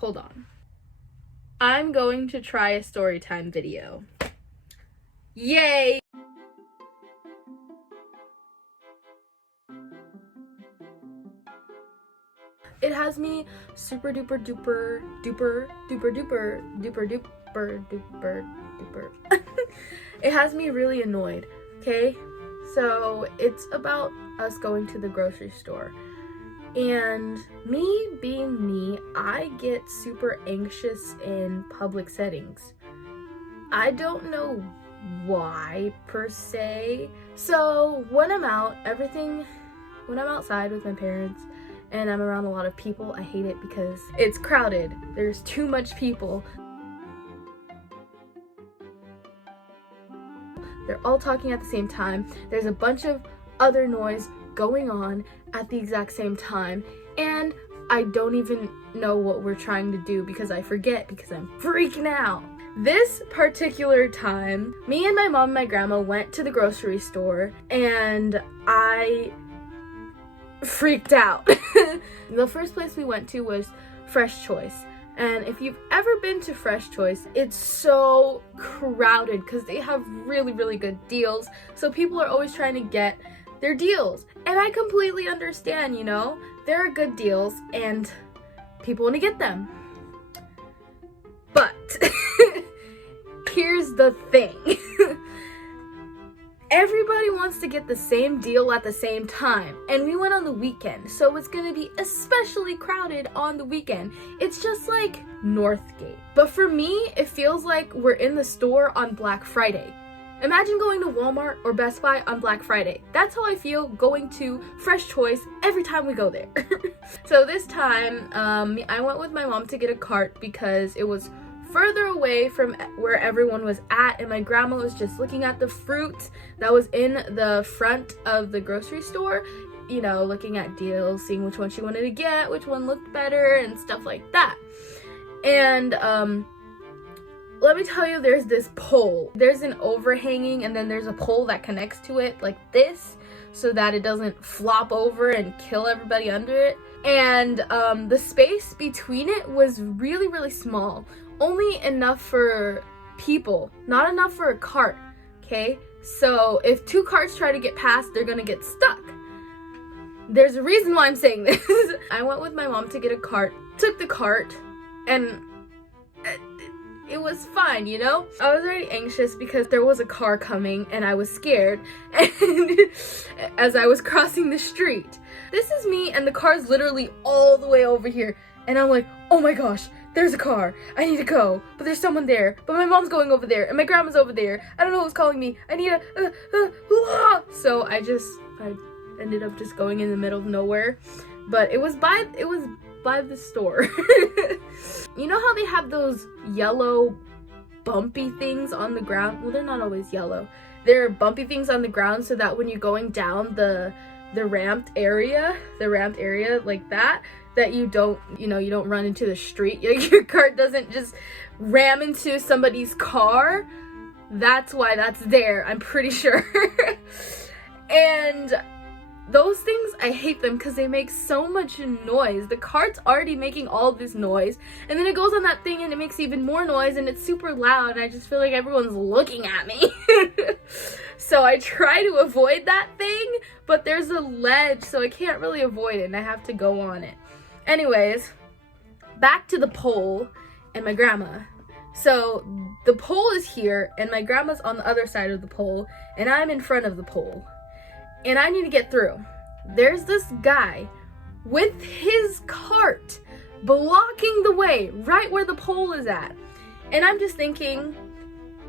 hold on. I'm going to try a story time video. Yay! It has me super duper duper duper duper duper duper duper duper duper. It has me really annoyed, okay? So it's about us going to the grocery store. And me being me, I get super anxious in public settings. I don't know why per se. So when I'm outside with my parents and I'm around a lot of people, I hate it because it's crowded. There's too much people. They're all talking at the same time. There's a bunch of other noise going on at the exact same time, and I don't even know what we're trying to do because I forget because I'm freaking out. This particular time, me and my mom and my grandma went to the grocery store and I freaked out. The first place we went to was Fresh Choice. And if you've ever been to Fresh Choice, it's so crowded because they have really, really good deals. So people are always trying to get their deals. And I completely understand, you know, there are good deals and people want to get them. But here's the thing. Everybody wants to get the same deal at the same time, and we went on the weekend, so it's gonna be especially crowded on the weekend. It's just like Northgate. But for me, it feels like we're in the store on Black Friday. Imagine going to Walmart or Best Buy on Black Friday. That's how I feel going to Fresh Choice every time we go there. So this time, I went with my mom to get a cart because it was further away from where everyone was at, and my grandma was just looking at the fruit that was in the front of the grocery store, you know, looking at deals, seeing which one she wanted to get, which one looked better, and stuff like that. And let me tell you, there's this pole. There's an overhanging, and then there's a pole that connects to it like this so that it doesn't flop over and kill everybody under it. And the space between it was really, really small. Only enough for people, not enough for a cart, okay? So if two carts try to get past, they're gonna get stuck. There's a reason why I'm saying this. I went with my mom to get a cart, took the cart, and it was fine, you know? I was already anxious because there was a car coming and I was scared and as I was crossing the street. This is me and the car's literally all the way over here. And I'm like, oh my gosh, there's a car. I need to go. But there's someone there. But my mom's going over there and my grandma's over there. I don't know who's calling me. I need So I ended up just going in the middle of nowhere. But it was by the store. You know how they have those yellow bumpy things on the ground? Well, they're not always yellow. They're bumpy things on the ground so that when you're going down the ramped area like that you don't, you know, you don't run into the street. Like your car doesn't just ram into somebody's car. That's why that's there, I'm pretty sure. And those things, I hate them because they make so much noise. The cart's already making all this noise, and then it goes on that thing and it makes even more noise, and it's super loud, and I just feel like everyone's looking at me. So I try to avoid that thing, but there's a ledge, so I can't really avoid it, and I have to go on it. Anyways, back to the pole and my grandma. So the pole is here, and my grandma's on the other side of the pole, and I'm in front of the pole. And I need to get through. There's this guy with his cart blocking the way right where the pole is at. And I'm just thinking,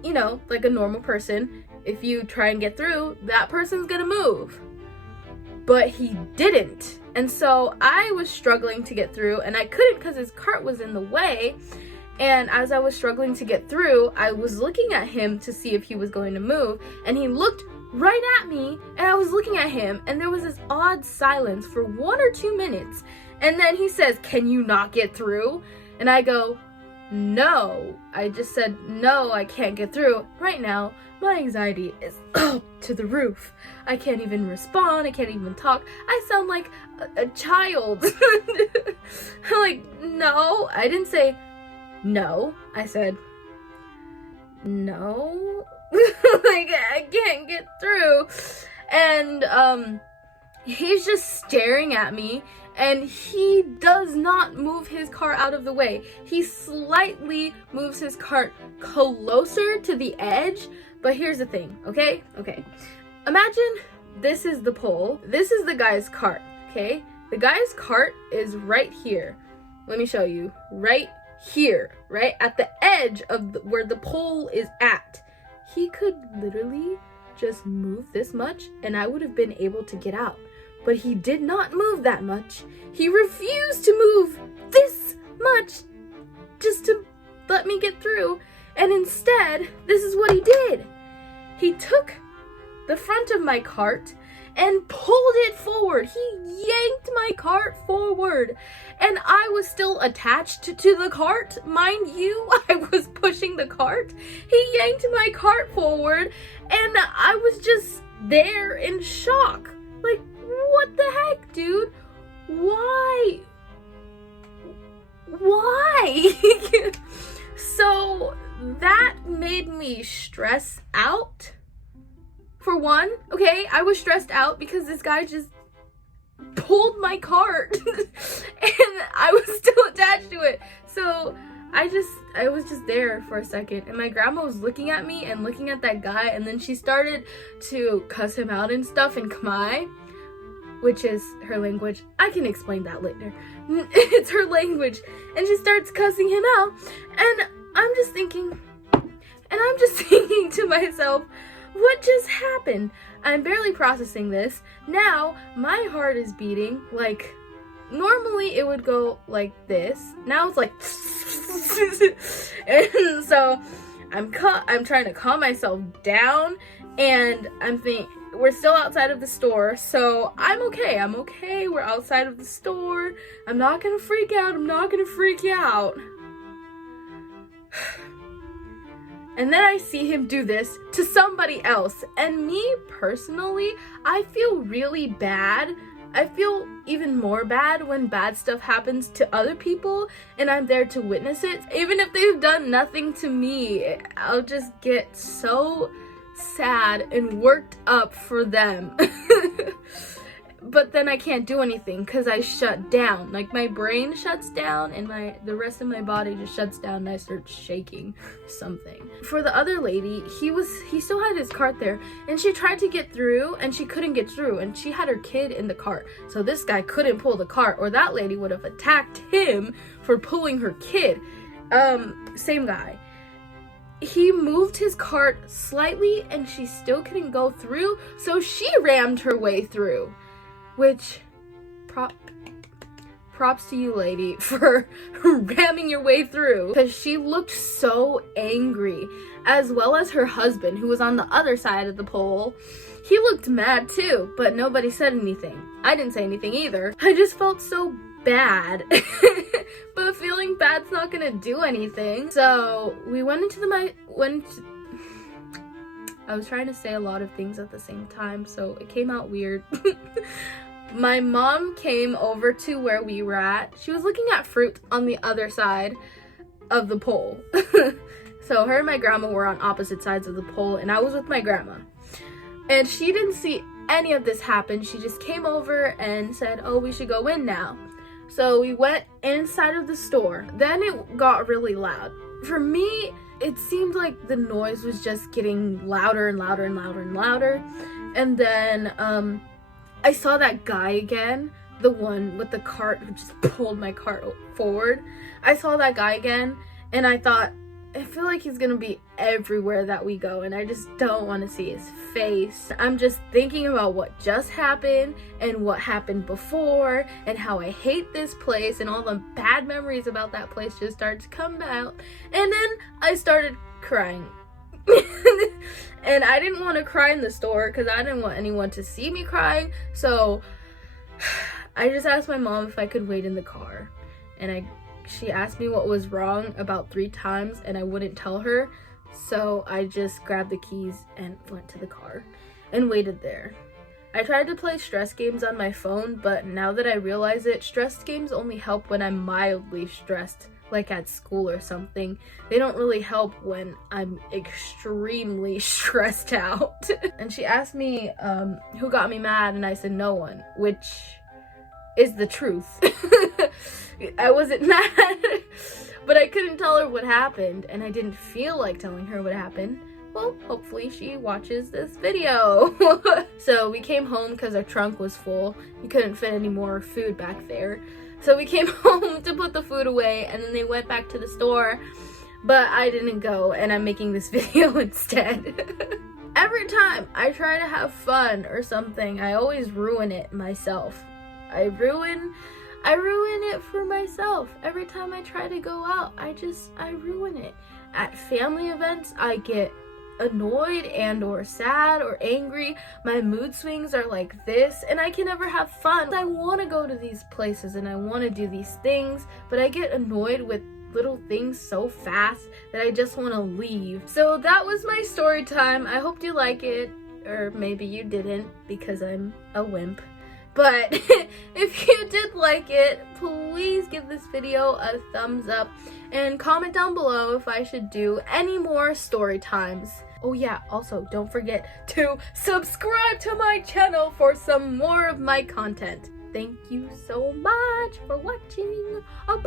you know, like a normal person, if you try and get through, that person's gonna move. But he didn't. And so I was struggling to get through, and I couldn't because his cart was in the way. And as I was struggling to get through, I was looking at him to see if he was going to move, and he looked right at me, and I was looking at him, and there was this odd silence for 1 or 2 minutes, and then he says, "Can you not get through?" And I go, no. I just said, no, I can't get through. Right now, my anxiety is up to the roof. I can't even respond. I can't even talk. I sound like a child. I'm like, no. I didn't say no. I said, no. Like, I can't get through. And, he's just staring at me, and he does not move his car out of the way. He slightly moves his cart closer to the edge, but here's the thing, okay? Okay. Imagine this is the pole. This is the guy's cart, okay? The guy's cart is right here. Let me show you. Right here, right at the edge of where the pole is at. He could literally just move this much, and I would have been able to get out. But he did not move that much. He refused to move this much just to let me get through. And instead, this is what he did. He took the front of my cart and pulled it forward. He yanked my cart forward. And I was still attached to the cart. Mind you, I was pushing the cart. He yanked my cart forward, and I was just there in shock. Like, what the heck, dude? Why? So that made me stress out. For one, okay, I was stressed out because this guy just pulled my cart and I was still attached to it. So I was just there for a second, and my grandma was looking at me and looking at that guy, and then she started to cuss him out and stuff in Khmer, which is her language. I can explain that later. It's her language. And she starts cussing him out, and I'm just thinking to myself, what just happened? I'm barely processing this. Now, my heart is beating. Like, normally it would go like this. Now it's like, and so I'm trying to calm myself down, and I'm thinking, we're still outside of the store, so I'm okay. We're outside of the store. I'm not gonna freak out. And then I see him do this to somebody else. And me, personally, I feel really bad. I feel even more bad when bad stuff happens to other people and I'm there to witness it. Even if they've done nothing to me, I'll just get so sad and worked up for them. But then I can't do anything because I shut down. Like, my brain shuts down and the rest of my body just shuts down, and I start shaking something. For the other lady, he still had his cart there, and she tried to get through and she couldn't get through, and she had her kid in the cart. So this guy couldn't pull the cart, or that lady would have attacked him for pulling her kid. Same guy. He moved his cart slightly and she still couldn't go through, so she rammed her way through. Which, props to you, lady, for ramming your way through, because she looked so angry, as well as her husband, who was on the other side of the pole. He looked mad too, but nobody said anything. I didn't say anything either. I just felt so bad. But feeling bad's not gonna do anything. So we went into I was trying to say a lot of things at the same time, so it came out weird. My mom came over to where we were at. She was looking at fruit on the other side of the pole. So her and my grandma were on opposite sides of the pole, and I was with my grandma. And she didn't see any of this happen. She just came over and said, oh, we should go in now. So we went inside of the store. Then it got really loud. For me, it seemed like the noise was just getting louder and louder and louder and louder. And then I saw that guy again, the one with the cart who just pulled my cart forward. I saw that guy again, and I thought, I feel like he's gonna be everywhere that we go, and I just don't want to see his face. I'm just thinking about what just happened and what happened before and how I hate this place, and all the bad memories about that place just started to come out. And then I started crying. And I didn't want to cry in the store because I didn't want anyone to see me crying. So I just asked my mom if I could wait in the car. And I she asked me what was wrong about 3 times and I wouldn't tell her. So I just grabbed the keys and went to the car and waited there. I tried to play stress games on my phone, but now that I realize it, stress games only help when I'm mildly stressed, like at school or something. They don't really help when I'm extremely stressed out. And she asked me who got me mad, and I said no one, which is the truth. I wasn't mad, but I couldn't tell her what happened, and I didn't feel like telling her what happened. Well, hopefully she watches this video. So we came home because our trunk was full. We couldn't fit any more food back there. So we came home to put the food away, and then they went back to the store, but I didn't go, and I'm making this video instead. Every time I try to have fun or something, I always ruin it myself. I ruin it for myself. Every time I try to go out, I ruin it. At family events, I get annoyed and or sad or angry. My mood swings are like this, and I can never have fun. I want to go to these places and I want to do these things, but I get annoyed with little things so fast that I just want to leave. So that was my story time. I hope you like it, or maybe you didn't because I'm a wimp. But if you did like it, please give this video a thumbs up and comment down below if I should do any more story times. Oh yeah, also don't forget to subscribe to my channel for some more of my content. Thank you so much for watching. Bye.